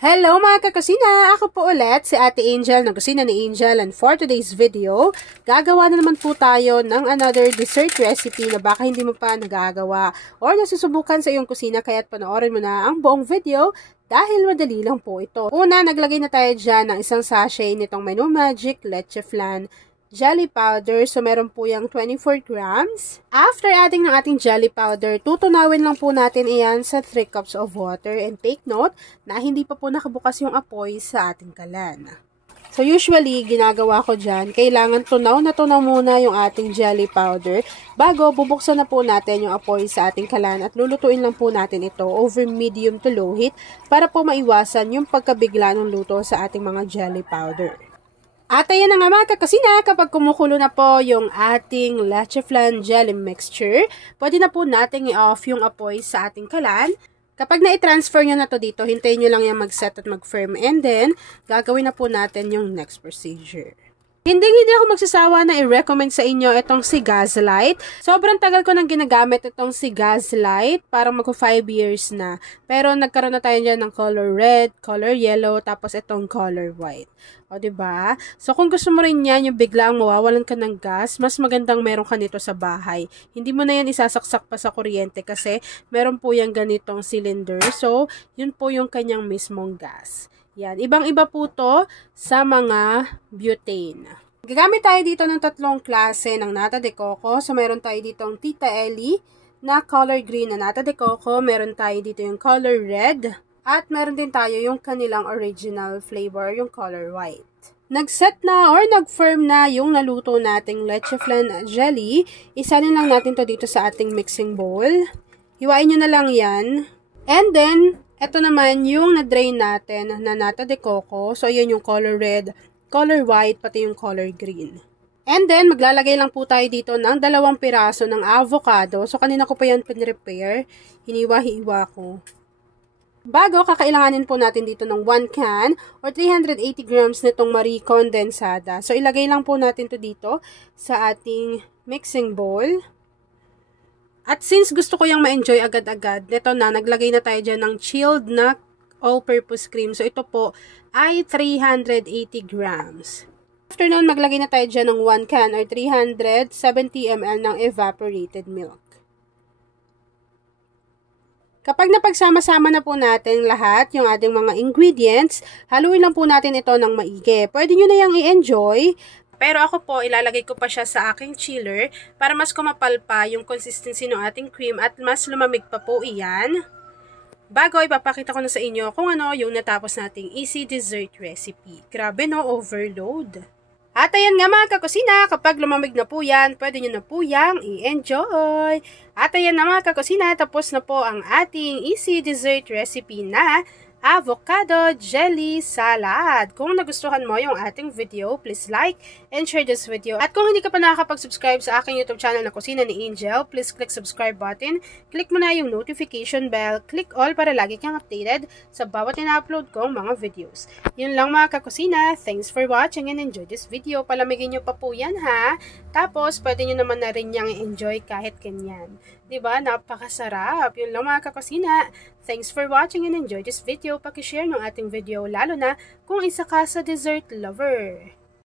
Hello mga kakusina! Ako po ulit si Ate Angel ng Kusina ni Angel, and for today's video, gagawa na naman po tayo ng another dessert recipe na baka hindi mo pa nagagawa or nasusubukan sa iyong kusina, kaya't panoorin mo na ang buong video dahil madali lang po ito. Una, naglagay na tayo dyan ng isang sachet nitong Menu Magic Leche Flan jelly powder. So, meron po yung 24 grams. After adding ng ating jelly powder, tutunawin lang po natin iyan sa 3 cups of water. And take note na hindi pa po nakabukas yung apoy sa ating kalan. So, usually, ginagawa ko dyan, kailangan tunaw na tunaw muna yung ating jelly powder bago bubuksan na po natin yung apoy sa ating kalan at lulutuin lang po natin ito over medium to low heat para po maiwasan yung pagkabigla ng luto sa ating mga jelly powder. At ayan na nga mga kakusina, kapag kumukulo na po yung ating leche flan jelly mixture, pwede na po natin i-off yung apoy sa ating kalan. Kapag na-transfer nyo na to dito, hintayin nyo lang yung mag-set at mag-firm, and then gagawin na po natin yung next procedure. Hindi ako magsasawa na i-recommend sa inyo itong si Gaslight. Sobrang tagal ko nang ginagamit itong si Gaslight. Parang mag 5 years na. Pero nagkaroon na tayo dyan ng color red, color yellow, tapos itong color white. O, diba? So, kung gusto mo rin yan, yung biglang mawawalan ka ng gas, mas magandang meron ka nito sa bahay. Hindi mo na yan isasaksak pa sa kuryente kasi meron po yung ganitong cylinder. So, yun po yung kanyang mismong gas. Yan. Ibang-iba po to sa mga butane. Gagamit tayo dito ng 3 klase ng nata de coco. So, meron tayo dito ang Tita Ellie na color green na nata de coco. Meron tayo dito yung color red. At meron din tayo yung kanilang original flavor, yung color white. Nag-set na or nag-firm na yung naluto nating leche flan jelly. Isanin lang natin to dito sa ating mixing bowl. Hiwain nyo na lang yan. And then, ito naman yung na-drain natin na nata de coco. So, yun yung color red, color white, pati yung color green. And then, maglalagay lang po tayo dito ng 2 piraso ng avocado. So, kanina ko pa yan pinrepair. Hiniwa-hiwa ko. Bago, kakailanganin po natin dito ng 1 can or 380 grams nitong Marie Condensada. So, ilagay lang po natin to dito sa ating mixing bowl. At since gusto ko yung ma-enjoy agad-agad, nito na, naglagay na tayo dyan ng chilled na all-purpose cream. So, ito po ay 380 grams. After nun, maglagay na tayo dyan ng 1 can or 370 ml ng evaporated milk. Kapag napagsama-sama na po natin lahat yung ating mga ingredients, haluin lang po natin ito ng maigi. Pwede nyo na yung i-enjoy. Pero ako po, ilalagay ko pa siya sa aking chiller para mas kumapal pa yung consistency ng ating cream at mas lumamig pa po iyan. Bago, ipapakita ko na sa inyo kung ano yung natapos nating easy dessert recipe. Grabe no, overload. At ayan nga mga kakusina, kapag lumamig na po yan, pwede nyo na po yang i-enjoy. At ayan na mga kakusina, tapos na po ang ating easy dessert recipe na avocado jelly salad. Kung nagustuhan mo yung ating video, please like and share this video. At kung hindi ka pa nakakapag-subscribe sa aking YouTube channel na Kusina ni Angel, please click subscribe button, click mo na yung notification bell, click all para lagi kang updated sa bawat ina-upload kong mga videos. Yun lang mga kakusina, thanks for watching and enjoy this video. Palamigin nyo pa po yan ha. Tapos, pwede nyo naman na rin yung enjoy kahit ganyan. Diba? Napakasarap. Yun lang mga kakusina. Thanks for watching and enjoy this video. Pakishare ng ating video lalo na kung isa ka sa dessert lover.